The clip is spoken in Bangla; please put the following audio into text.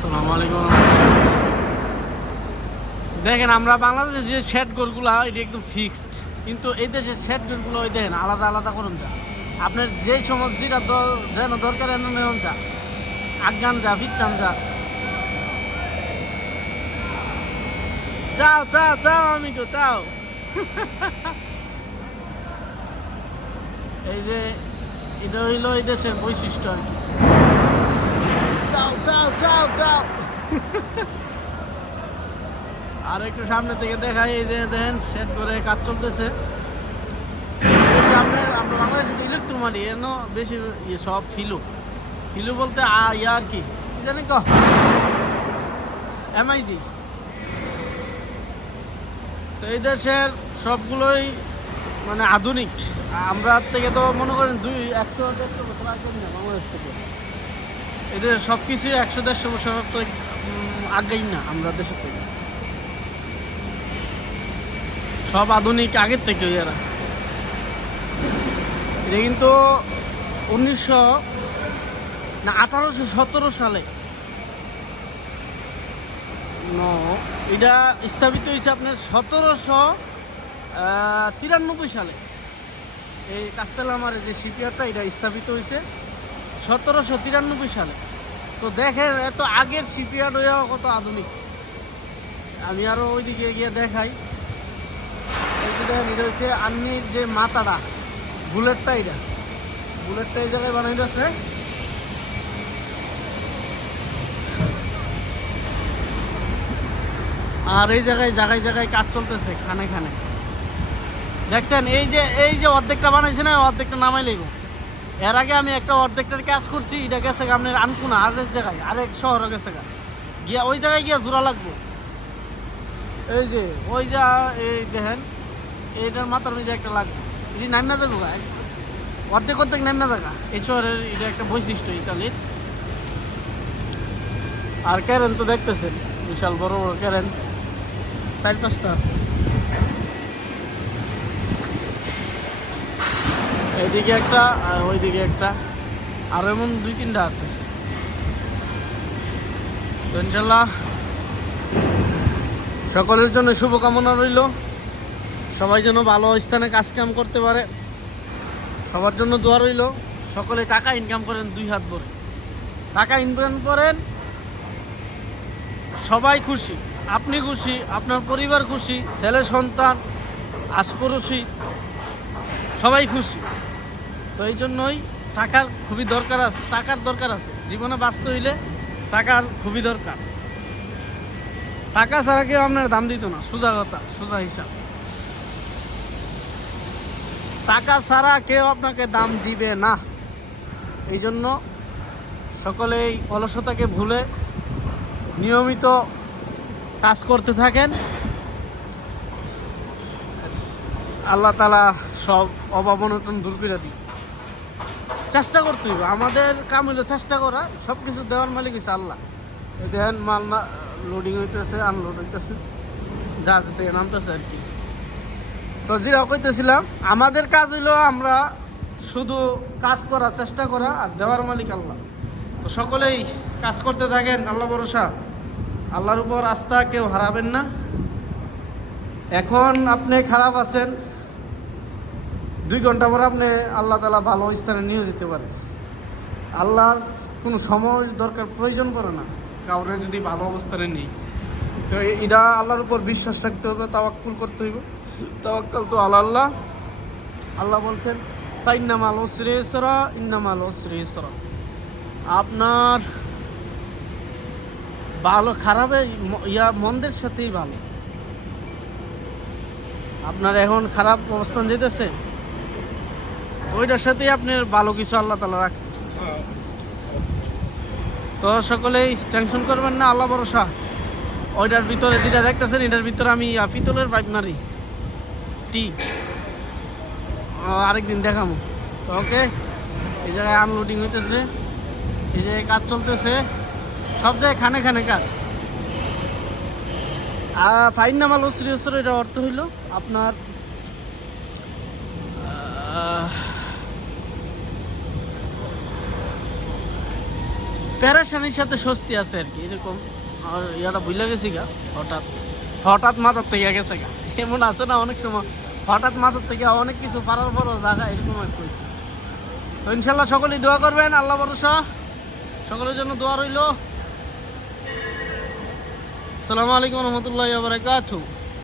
আসসালামু আলাইকুম। দেখেন আমরা বাংলাদেশে যে শেড ঘরগুলা এটা একদম ফিক্সড, কিন্তু এই দেশের শেড ঘরগুলো ওই দেখেন আলাদা আলাদা করুন যা আপনার যে সমস্ত যেটা যেন দরকার এনে নেন যা আজ্ঞান যা ফিচ্ছান যা চাও চাও চাও আমি তো চাও। এই যে এটা হইলো এই দেশের বৈশিষ্ট্য আর কি। চাও চাও চাও চাও। আর একটু সামনে থেকে দেখাই, এই যে দেখেন সেট করে কাজ চলতেছে সামনে। আমরা বাংলাদেশে তো ইলেকট্রোমারি এন বেশি সব ফিলু ফিলু বলতে ইয়া আর কি জানি ক এমআইজি। তো এই দেশের সবগুলোই মানে আধুনিক। আমরা থেকে তো মনে করেন 100-150 বছর আগে না বাংলাদেশ থেকে এদের সব কিছুই 100-150 বছর তো আগেই না। আমরা দেশের থেকে সব আধুনিক আগের থেকে এরা। এটা কিন্তু 1817 সালে এটা স্থাপিত হয়েছে আপনার 1793 সালে। এই কাস্তেলামার যে শিপইয়ার্ডটা এটা স্থাপিত হয়েছে 1793 সালে। তো দেখেন এত আগের শিপইয়ার্ড হয়েও কত আধুনিক। আমি আরো ওইদিকে গিয়ে দেখাই। এটা হচ্ছে আর্মির যে মাথাটা বুলেটটা, এটা বুলেটটা এই জায়গায় বানাইতেছে। আর এই জায়গায় জায়গায় জায়গায় কাজ চলতেছে খানে খানে। দেখছেন এই যে অর্ধেকটা বানাইছে না, অর্ধেকটা নামাই লাগবে। এর আগে আমি একটা অর্ধেকটার কাজ করছি, এটা গেছে আপনার আনকুনা আরেক জায়গায়, আরেক শহরে গেছে গিয়া ওই জায়গায় গিয়া জোড়া লাগবো। এই যে ওই যা এই দেখেন এইটার মাথার ওই যে একটা লাগবে, এটি নামা যাবো অর্ধেক অর্ধেক নামা জায়গা। এই শহরের এটা একটা বৈশিষ্ট্য ইতালির। আর ক্যারেন তো দেখতেছেন বিশাল বড় বড় ক্যারেন, 4-5টা আছে। এইদিকে একটা আর ওইদিকে একটা, আর এমন 2-3টা আছে। তো ইনশাল্লাহ সকলের জন্য শুভকামনা রইল। সবাই যেন ভালো স্থানে কাজ কাম করতে পারে, সবার জন্য দোয়া রইল। সকলে টাকা ইনকাম করেন 2 হাত ভরে, টাকা ইনকাম করেন, সবাই খুশি, আপনি খুশি, আপনার পরিবার খুশি, ছেলে সন্তান আশপড়শি সবাই খুশি। তো এই জন্যই টাকার খুবই দরকার আছে, টাকার দরকার আছে জীবনে বাঁচতে হইলে টাকার খুবই দরকার। টাকা ছাড়া কেউ আপনার দাম দিত না, সোজা কথা, সোজা হিসাব। টাকা ছাড়া কেউ আপনাকে দাম দিবে না। এই জন্য সকলেই অলসতাকে ভুলে নিয়মিত কাজ করতে থাকেন। আল্লাহ তাআলা সব অভাব অনটন দূর করে দিই। চেষ্টা করতে হইব, আমাদের কাম হইলো চেষ্টা করা। সব কিছু দেওয়ার মালিক হচ্ছে আল্লাহ। দেখেন মাল না লোডিং হইতেছে, আনলোড হইতেছে, জাহাজ থেকে নামতেছে আর কি। তো যেটা কইতেছিলাম, আমাদের কাজ হইলো আমরা শুধু কাজ করা, চেষ্টা করা, আর দেওয়ার মালিক আল্লাহ। তো সকলেই কাজ করতে থাকেন, আল্লাহ ভরসা, আল্লাহর উপর আস্থা কেউ হারাবেন না। এখন আপনি খারাপ আছেন, 2 ঘন্টা পর আপনি আল্লাহ তাআলা ভালো স্থানে নিয়ে যেতে পারে। আল্লাহর কোনো সময় দরকার প্রয়োজন পড়ে না কাউরে যদি ভালো অবস্থানে নেই। তো এটা আল্লাহর উপর বিশ্বাস রাখতে হবে, তাওয়াক্কুল করতে হইব। তাওয়াক্কাল তো আল্লাহ। আল্লাহ বলছেন ইন্নামাল উসরি ইসরা, ইন্নামাল উসরি ইসরা। আপনার ভালো খারাপে মন্দের সাথেই ভালো। আপনার এখন খারাপ অবস্থান যেতেছে, ওইটার সাথেই আপনার ভালো কিছু আল্লাহ তাআলা রাখছে। তো সকলেই টেনশন করবেন না, আল্লাহ ভরসা। ওইটার ভিতরে যেটা দেখতেছেন, এটার ভিতরে আমি পিতলের পাইপ মারি, ঠিক আরেকদিন দেখাবো। তো ওকে, এই জায়গায় আনলোডিং হইতেছে, এই জায়গায় কাজ চলতেছে, সব জায়গায় খানে খানে কাজ। ফাইন্নামাল উসরি ইসরা এটা অর্থ হইল আপনার প্যারাশানির সাথে স্বস্তি আছে আর কি, এরকম। আর ইয়াটা ভুলে গেছি গা, হঠাৎ হঠাৎ মাথার থেকে গেছে গা, এমন আছে না অনেক সময় হঠাৎ মাথার থেকে অনেক কিছু পারার পরও জায়গা এরকম হয়েছে। তো ইনশাল্লাহ সকলেই দোয়া করবেন, আল্লাহ ভরসা, সকলের জন্য দোয়া রইল। আসসালামু আলাইকুম রহমতুল্লাহ বারাকাতুহু।